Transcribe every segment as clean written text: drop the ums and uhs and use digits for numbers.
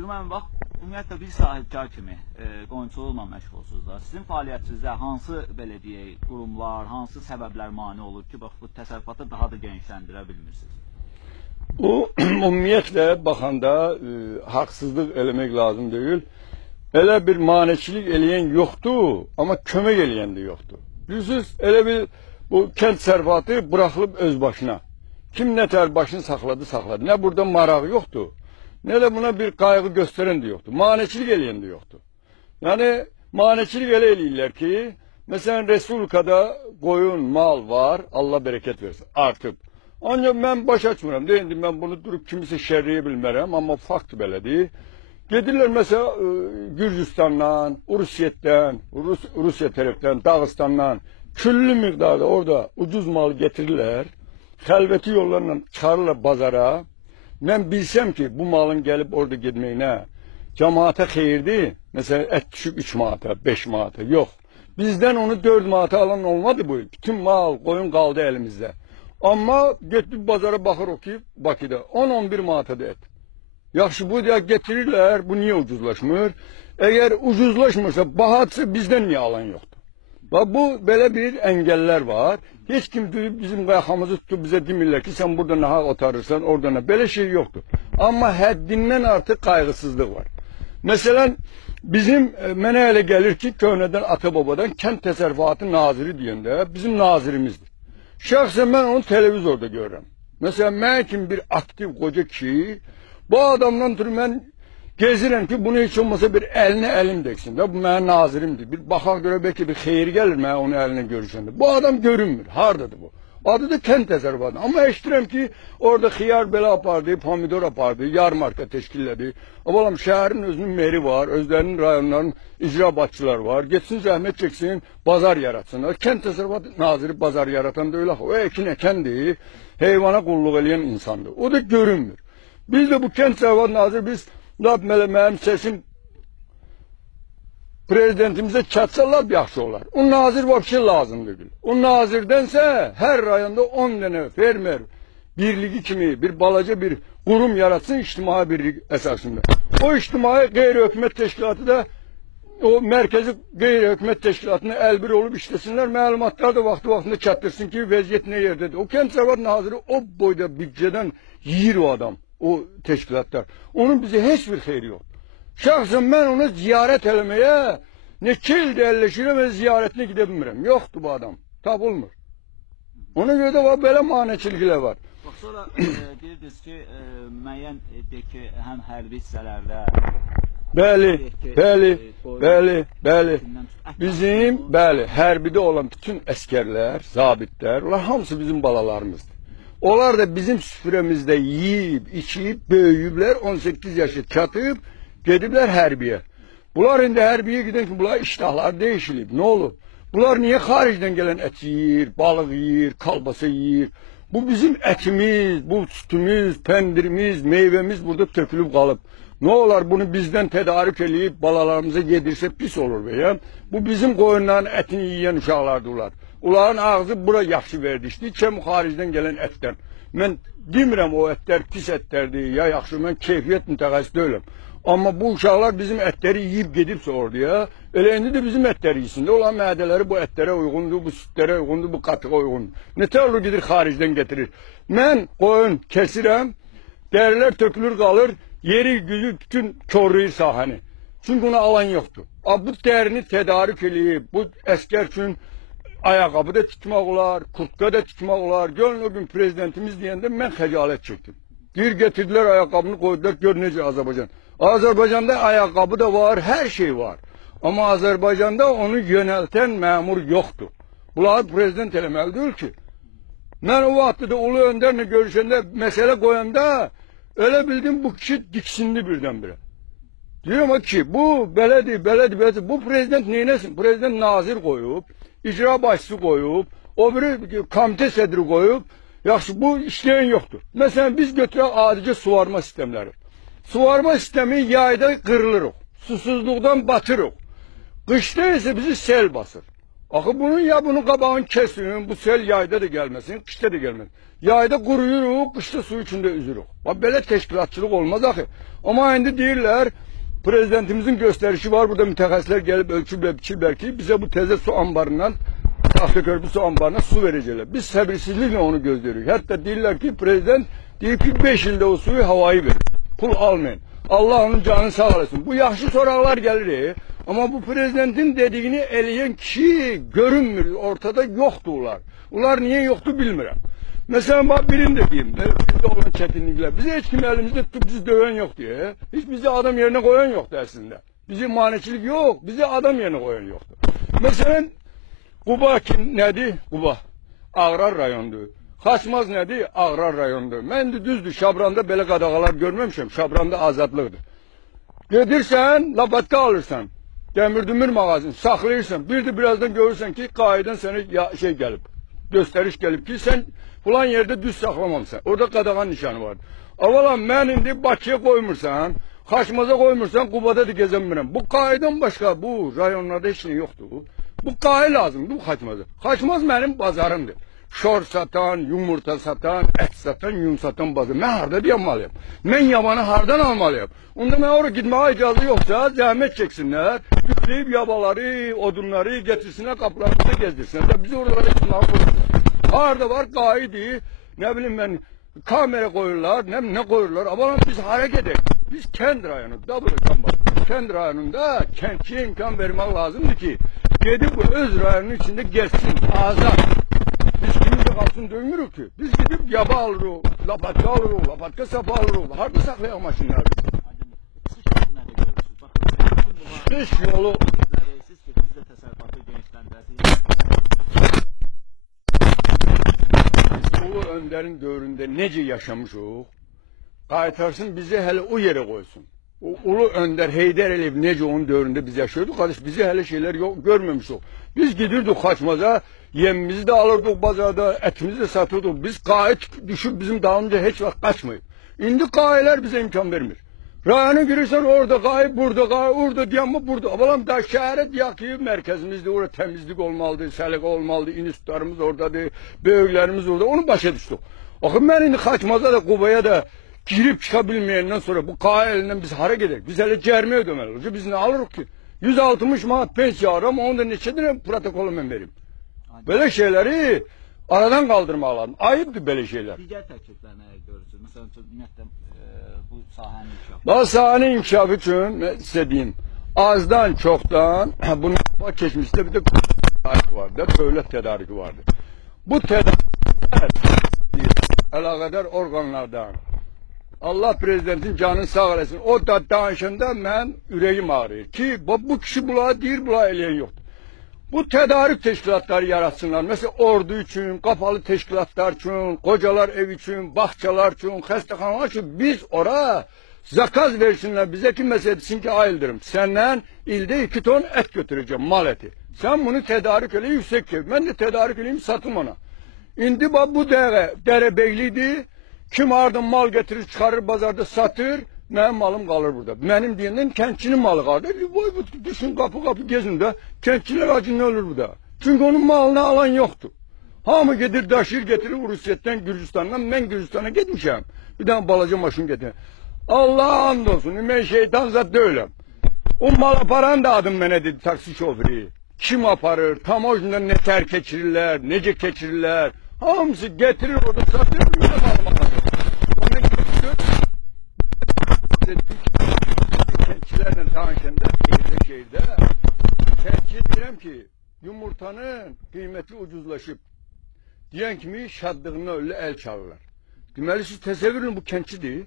Abdurrahman, bax, ümumiyyətlə bir sahibkar kimi qoyunçuluqla məşğulsunuz da. Sizin fəaliyyətinizdə hansı belə deyək, qurumlar, hansı səbəblər mane olur ki, bax, bu təsərrüfatı daha da genişləndirə bilmirsiniz? Bu, ümumiyyətlə baxanda haqsızlıq eləmək lazım deyil. Elə bir maneçilik eləyən yoxdur, amma kömək eləyən də yoxdur. Bilirsiniz, elə bir bu kənd təsərrüfatı buraxılıb öz başına. Kim nətər başını saxladı. Nə burada marağı yoxdur, nə də buna bir qayğı göstərən də yoxdur. Maneçilik eləyən də yoxdur. Yəni, maneçilik elə eləyirlər ki, məsələn, Respublikada qoyun, mal var, Allah bərəkət versin, artıb. Ancaq mən baş açmıram, deyildi, mən bunu durub kimisə şərriyə bilmərəm, amma fakt belədir. Gedirlər məsələn, Gürcüstandan, Rusiya tərəfdən, Dağıstandan, küllü miqdarda orada ucuz mal getirirlər, xəlvəti yollarla çıxarırlar bazara. Mən bilsəm ki, bu malın gəlib orada gedməyinə cəmaata xeyirdir, məsələn, ət düşüb 3 manata, 5 manata, yox. Bizdən onu 4 manata alan olmadı bu, bütün mal, qoyun qaldı əlimizdə. Amma getib bazara baxırıq ki, Bakıda 10-11 manatadır ət. Yaxşı, bu da getirirlər, bu niyə ucuzlaşmır? Əgər ucuzlaşmırsa, bahadırsa bizdən niyə alan yoxdur? Bu, belə bir əngəllər var. Heç kim bizim qayxamızı tutub bizə demirlər ki, sən burada nahaq otarırsan, orada nə? Belə şey yoxdur. Amma həddindən artıq qayğısızlıq var. Məsələn, mənə elə gəlir ki, köhnədən, ata-babadan kənd təsərrüfatı naziri deyəndə bizim nazirimizdir. Şəxsən mən onu televizorda görürəm. Məsələn, mən kimi bir aktiv qoca ki, bu adamdan ötürü mən gezirəm ki, bunu heç olmasa bir əlinə əlim dəksin. Bu mənim nazirimdir. Bir baxaq görə bəlkə bir xeyir gəlir mənə onun əlinə görüşəndə. Bu adam görünmür. Haradadır bu? Adı da kənd təsərrüfatı. Amma eşidirəm ki, orada xiyar belə apardı, pomidor apardı, yarmarka təşkillədi. Oğlum, şəhərin özünün meri var, özlərinin rayonların icra başçıları var. Getsin, zəhmət çəksin, bazar yaratsınlar. Kənd təsərrüfatı naziri bazar yaratan da öyle. O ekin əkəndir, heyvana qulluq eləyən insandır. O da görünmür. Biz de bu kənd təsərrüfatı naziri, biz mənim seçim prezidentimizə çatsalar yaxşı olar. O nazir vəbşi lazımdır. O nazirdənsə hər rayonda 10 dənə fermer birliği kimi bir balaca bir qurum yaratsın ictimai birlik əsasında. O ictimai qeyri-hökumət təşkilatı da o mərkəzi qeyri-hökumət təşkilatına əlbir olub işləsinlər, məlumatlar da vaxtında çatdırsın ki, vəziyyət nə yerdədir. O kənd təsərrüfatı naziri o boyda büdcədən yiyir o adam, o təşkilatlar. Onun bizə heç bir xeyri yox. Şəxsən mən ona ziyarət eləməyə neçə ildə əlləşirəm və ziyarətinə gedə bilmirəm. Yoxdur bu adam, tapılmır. Ona görə də belə maneçiliklər var. Bax, sonra deyirdiniz ki, müəyyən ki, həm hərbi hissələrdə... Bəli. Bizim, hərbidə olan bütün əskərlər, zabitlər, onlar hamısı bizim balalarımızdır. Onlar da bizim süfrəmizdə yiyib, içib, böyüyüblər, 18 yaşı çatıb, gediblər hərbiyə. Bunlar indi hərbiyə gedən ki, bunlar iştahlar değişilib. Nə olub? Bunlar niyə xaricdən gələn ət yiyir, balıq yiyir, kalbasa yiyir? Bu bizim ətimiz, bu sütümüz, pendirimiz, meyvemiz burada tökülüb qalıb. Nə olar bunu bizdən tədarük eləyib balalarımıza yedirsə pis olur bəyəm. Bu bizim qoyunların ətini yiyən uşaqlardırlar. Onların ağzı bura yaxşı verdi işte, kim xaricdən gələn ətdən. Mən demirəm o ətlər pis ətlərdir, ya yaxşı, mən keyfiyyət mütəxəssis deyiləm. Amma bu uşaqlar bizim ətləri yiyib gedibsə oraya, elə indi də bizim ətləri yesin də, olan mədələri bu ətlərə uyğundur, bu sütlərə uyğundur, bu qatığa uyğundur. Nətər olur gedir xaricdən getirir. Mən qoyun kesirəm, dərilər tökülür qalır, yeri gücü bütün korlayır sahəni. Çünki ona alan yoxdur. Bu dərini tədarük eləyib, bu əskər üçün ayaqqabı da tutmaq olar, kurtka da tutmaq olar. Görün o gün prezidentimiz deyəndə mən xəcalət çəkdim. Bir getirdilər ayaqqabını qoydular, gör necə Azərbaycan. Azərbaycanda ayaqqabı da var, hər şey var. Amma Azərbaycanda onu yönəltən məmur yoxdur. Bunları prezident eləməli deyil ki. Mən o vaxtda da Ulu Öndərlə görüşəndə, məsələ qoyanda, öyle bildim bu kişi diksindi birdən-birə. Diyorum ki, bu belədir. Bu prezident neyləsin? Prezident nazir qoyub, icra başçısı qoyub, o biri komitə sədri qoyub, yaxşı, bu işləyən yoxdur. Məsələn, biz götürək adicə suvarma sistemləri. Suvarma sistemi yayda qırılırıq, susuzluqdan batırıq. Qışda isə bizi sel basır. Axı bunun ya bunun qabağını kesin, bu sel yayda da gelmesin, qışda da gelmesin. Yayda quruyuruq, qışda su içində üzürük. Bax, belə təşkilatçılıq olmaz axı. Amma indi deyirlər, prezidentimizin gösterişi var, burada mütəxəssislər gəlib ölçüblər, biçiblər ki, bizə bu təzə su anbarından, Taxtakörpü su anbarına su verəcəklər. Biz səbirsizliklə onu gözləyirik. Hətta deyirlər ki, prezident deyir ki, 5 ildə o suyu havayı verir. Pul almayın. Allah onun canını sağ olasın. Bu yaxşı soraqlar gəlir. Ama bu prezidentin dediğini eleyen kişi görünmür. Ortada yoktu onlar. Onlar niye yoktu bilmirəm. Mesela bak birini de diyeyim. Bizde olan çetinlikler. Bizi hiç kim elimizde tutup bizi döven yok diye. Hiç bizi adam yerine koyan yoktu aslında. Bizi maneçilik yok. Bizi adam yerine koyan yoktu. Mesela Quba kim nedir? Quba. Ağrar rayondu. Xaçmaz nedir? Ağrar rayondu. Mən de düzdür. Şabranda belə qadağalar görməmişəm. Şabranda azadlıqdır. Gedirsən, labatka alırsan. Demir mağazını saxlayırsan. Bir de birazdan görürsən ki, qaiddən sənə şey gəlib. Gösteriş gəlib ki, sen falan yerde düz saxlamamısan. Orada qadağan nişanı vardı. Avalan mən indi Bakıya koymursan, Xaçmaza koymursan, Qubada da gezəmirəm. Bu qaiddən başqa bu rayonlarda heç nə yoxdur. Bu qaid lazımdır bu Xaçmaza. Xaçmaz mənim bazarımdır. Şor satan, yumurta satan, et satan, yun satan bazar. Mən harda dayanmalıyım? Mən yabanı hardan almalıyım? Onda mən oraya gitmeye icazı yoksa zahmet çeksinler. Yükleyip yabaları, odunları getirsinler, kapılarımızda gezdirsinler. Bizi oralara gitmeye koyurlar. Harda var qaidi, ne bileyim ben kamera koyurlar, ne koyurlar. Ama biz hareket edelim. Biz kendi rayonu, da bırakan bak. Kendi rayonunda kentçiye imkan vermek lazımdı ki gidip bu öz rayonun içinde geçsin, azat. Biz kimse kalsın dönmürük ki. Biz gidip yaba alırız, lapatka alırız, lapatka sapı alırız. Harda saklayan maşınlar biz. Kış yolu. Biz Ulu Önder'in dövründe nece yaşamışıq? Qaytarsın bizi hele o yere koysun. O Ulu Önder Heydər Əliyev nece onun dövründe biz yaşıyorduk. Kardeş bizi hele şeyler yok, görmemişik. Biz gidirdik Xaçmaza, yemimizi de alırdık bazarda, etimizi de satırdık. Biz qaid düşüp bizim dağımıza hiç vakit kaçmayıp. İndi qaidler bize imkan vermir. Rayona girirsen orada qaid, burada qaid, orada diyanma burada. Abalam da şehre diyak ki merkezimizde orada temizlik olmalıdır, səlqə olmalıdır, institutlarımız oradadır, böyüklerimiz orada. Onu başa düştük. Bakın ben indi Xaçmaza da Qubaya da girip çıkabilmeyenden sonra bu qaid elinden biz hara gedek. Biz hele cərmə ödəməli. Biz ne alırıq ki? 160 manat pensiya aram, onu da neçədir protokolü mən vereyim. Böyle şeyleri aradan kaldırmak lazım. Ayıptır böyle şeyler. Diğer təkliflər nəyə görürsünüz? Mesela ümumiyyətlə bu sahənin inkişafı. Bu sahənin inkişafı üçün size diyeyim, azdan çoktan bunun geçmişte bir de tedariki vardı, devlet tedariki vardı. Bu tedarikler alakadar organlardan Allah prezidentin canını sağ olasın. O da danışında ben yüreğim ağrıyor ki bu kişi bulağı değil, bulağı eleyen yoktu. Bu tedarik teşkilatları yaratsınlar. Mesela ordu için, kapalı teşkilatlar için, kocalar ev için, bahçeler için, xəstəxanalar için biz oraya zakaz versinler bize ki mesela desin ki ayıldırım. Senden ilde 2 ton et götüreceğim, mal eti. Sen bunu tedarik öyle yüksek kev. Ben de tedarik edeyim satım ona. İndi bu derebeyliydi. Kim ardın mal getirir çıkarır pazarda satır. Benim malım kalır burada. Benim diyenden kentçinin malı kalır. Boy düşün kapı gezin de kentçiler acını ölür burada. Çünkü onun malını alan yoktu. Hamı getir taşır getirir Rusya'dan Gürcistan'dan. Ben Gürcistan'a gitmişim. Bir tane balaca maşın getirir. Allah'a andolsun. Ben şeytan zat değilim. O mal aparan da adım bana dedi taksi şoförü. Kim aparır? Tam o yüzden ne ter keçirirler, nece keçirirler. Hamısı getirir orada satır. Benim malım alır. Onun kentçilerle danışanda şehirde kentçiye direm ki yumurtanın kıymeti ucuzlaşıp diyen kimi şadlığına öyle el çalırlar. Deməli siz təsəvvürün bu kentçi değil.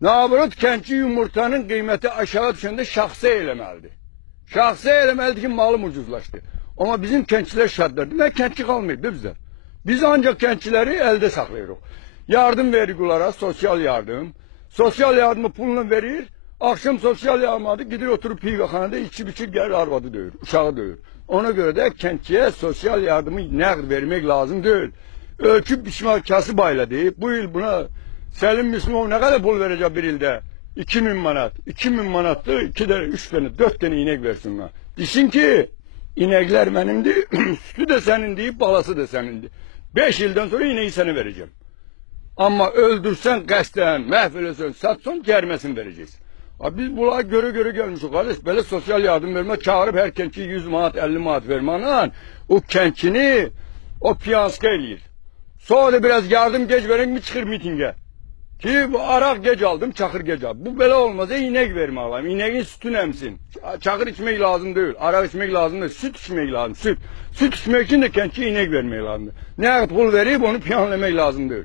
Nabrut kentçi yumurtanın kıymeti aşağı düşende şahsı eyleməlidir. Şahsı eyleməlidir ki malım ucuzlaştı. Ama bizim kentçiler şadlar. Demek kentçi kalmayıp bizler. Biz ancak kentçileri elde saklıyoruz. Yardım verir onlara, sosyal yardım. Sosyal yardımı pulunu verir. Akşam sosyal yardımı gider oturup pivəxanada içi biçir gelir arvadı döyür, uşağı döyür. Ona göre de kentçiye sosyal yardımı nəqd vermek lazım değil. Ölçüp biçme kasıb ayladı. Bu yıl buna Selim Müslümov ne kadar pul verecek bir ilde? 2000 manat. 2000 manattı 2 tane, 3 tane, 4 tane inek versinler. Desin ki inekler benimdi, sütü de senindir, balası da senindir. 5 yıldan sonra ineği sana vereceğim. Ama öldürsen qəsdən, məhv eləsən, satsan cəriməsini verəcəksin. Biz bunlara göre gelmişik kardeş. Böyle sosyal yardım verme, çağırıp her kençi 100 manat, 50 manat vermanla o kençini o piyanska eləyir. Sonra biraz yardım gec veren mi çıxır mitinge? Ki bu arak gec aldım, çakır gec aldım. Bu böyle olmaz. İnek verme alayım. İneğin sütünü emsin. Çakır içmek lazım değil. Arak içmek lazım değil. Süt içmek lazım. Süt. Süt içmek için de kençi inek vermek lazım. Ne pul verip onu piyanlamak lazım değil.